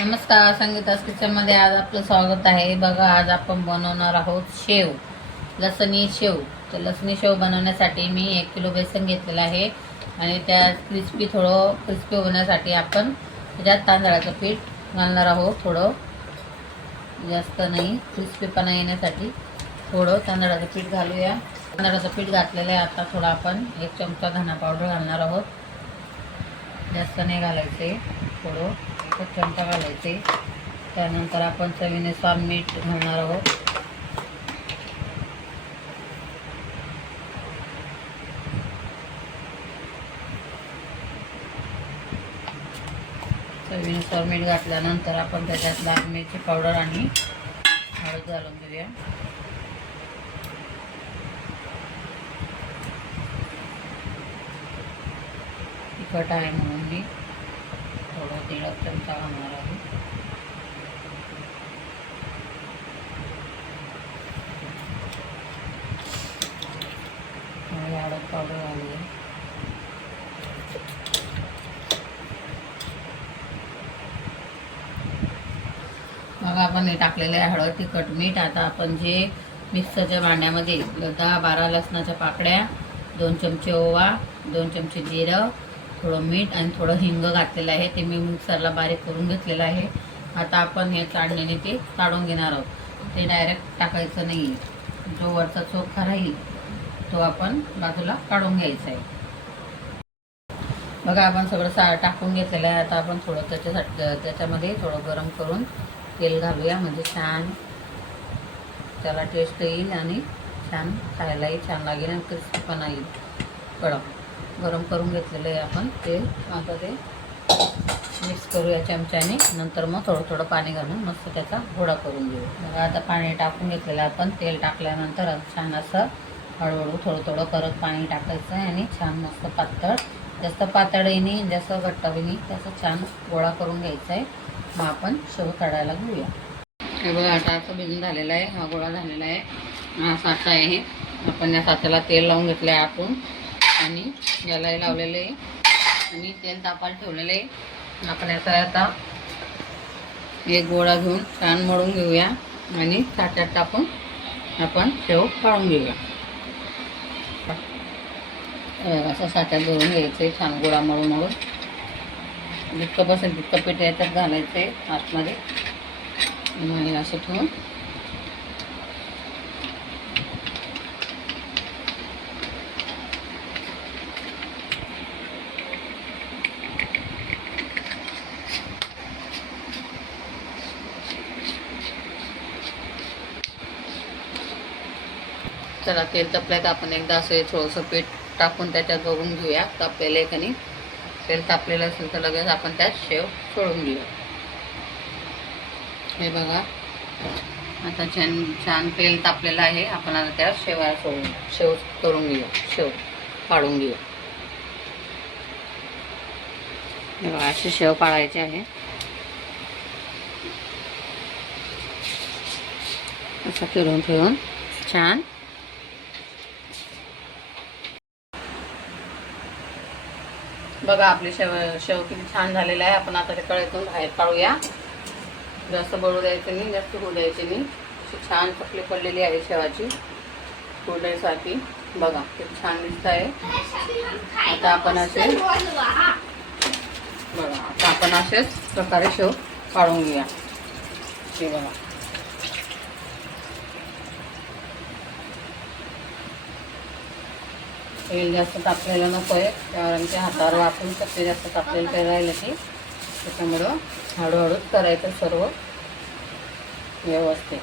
नमस्कार, संगीता's किचनमध्ये आज आपलं स्वागत आहे. बघा, आज आपण बनवणार आहोत शेव, लसणी शेव. तर लसणी शेव बनवण्यासाठी मी 1 किलो बेसन घेतलेलं आहे आणि त्या थोडं क्रिस्पी होण्यासाठी आपण त्याच्यात तांदळाचं पीठ घालणार आहोत. थोडं जास्त नाही, क्रिस्पीपणा येण्यासाठी थोडं तांदळाचं पीठ घालूया. तांदळाचं पीठ घातलेलं आहे. आता थोडं आपण 1 चमचा धना पावडर घालणार आहोत. जास्त नाही घालायचे, थोडं 1 चमचा घालायचे. त्यानंतर आपण चवीनुसार मीठ घालणार आहोत. चवीनुसार मीठ घातल्यानंतर आपण त्याच्यात लाल मिरची पावडर आणि हळद घालून घेऊया. तिखट आहे म्हणून मी थोडं 1.5 चमचा घालणार आहे. हळद पावडर घालूया. मग आपण हे टाकलेलं आहे हळद, तिखट, मीठ. आता आपण जे मिक्सरच्या भांड्यामध्ये 10-12 लसणाच्या पाकळ्या, 2 चमचे ओवा, 2 चमचे जिरं, थोडं मीठ आणि थोडं हिंग घातलेलं आहे. ते मी मिक्सरला बारीक करून घेतलेलं आहे. आता आपण हे चाळणीने ते काढून घेणार आहोत. ते डायरेक्ट टाकायचं नाही, जो वरचा चोखा राहील तो आपण बाजूला काढून घ्यायचा आहे. बघा, आपण सगळं टाकून घेतलेलं आहे. आता आपण थोडं त्याच्यामध्ये थोडं गरम करून तेल घालूया, म्हणजे छान त्याला टेस्ट येईल आणि छान खायलाही छान लागेल आणि क्रिस्पीपणा येईल. कडक गरम करून घेतलेलं आहे आपण तेल. आता ते मिक्स करूया चमच्याने. नंतर मग थोडं थोडं पाणी घालून मस्त त्याचा गोळा करून घेऊ. बघा, आता पाणी टाकून घेतलेलं आपण. तेल टाकल्यानंतर छान असं हळूहळू थोडं थोडं करत पाणी टाकायचं आहे आणि छान मस्त पातळ, जास्त पातळही नाही जास्त घट्टही नाही, त्याचं छान गोळा करून घ्यायचा आहे. मग आपण शेव काढायला घेऊया. हे बघा, आता असं भिजून झालेला आहे. हा गोळा झालेला आहे. हा साचा आहे. आपण या साच्याला तेल लावून घेतलं आहे आतून आणि यालाही लावलेलं आहे आणि तेल तापायला ठेवलेलं आहे. आपण याचा आता एक गोळा घेऊन छान मळून घेऊया आणि साच्यात टाकून आपण शेव काढून घेऊया. असं साच्यात भरून घ्यायचं आहे छान गोळा मळून जितकं बसेल तितकं पीठ याच्यात घालायचं आहे आतमध्ये आणि असं ठेवून चला, तेल तापलं तर आपण एकदा असं थोडंसं पीठ टाकून त्याच्यात बघून घेऊया. तापलेलं आहे का नाही. तेल तापलेलं असेल तर लगेच आपण त्यात शेव सोडून घेऊया. हे बघा, आता छान छान तेल तापलेलं आहे. आपण आता त्यात शेव करून घेऊया, शेव पाडून घेऊया. हे बघा, असे शेव पाडायचे आहे. असं फिरून फिरून छान. बघा, आपली शेव किती छान झालेला आहे. आपण आता ते कढईतून बाहेर काढूया. जास्त बळू द्यायचं नाही, जास्त होऊ द्यायची नाही. अशी छान चकली पडलेली आहे शेवाची कुरडईसाठी. बघा, किती छान दिसत आहे. आता आपण असेच प्रकारे शेव काढून घेऊया. हे बघा, तेल जास्त तापलेलं नको आहे, त्यावर आमच्या हातावर वापरून चकली जास्त तापलेलं ते राहिलं की त्याच्यामुळं हळूहळूच करायचं सर्व व्यवस्थित.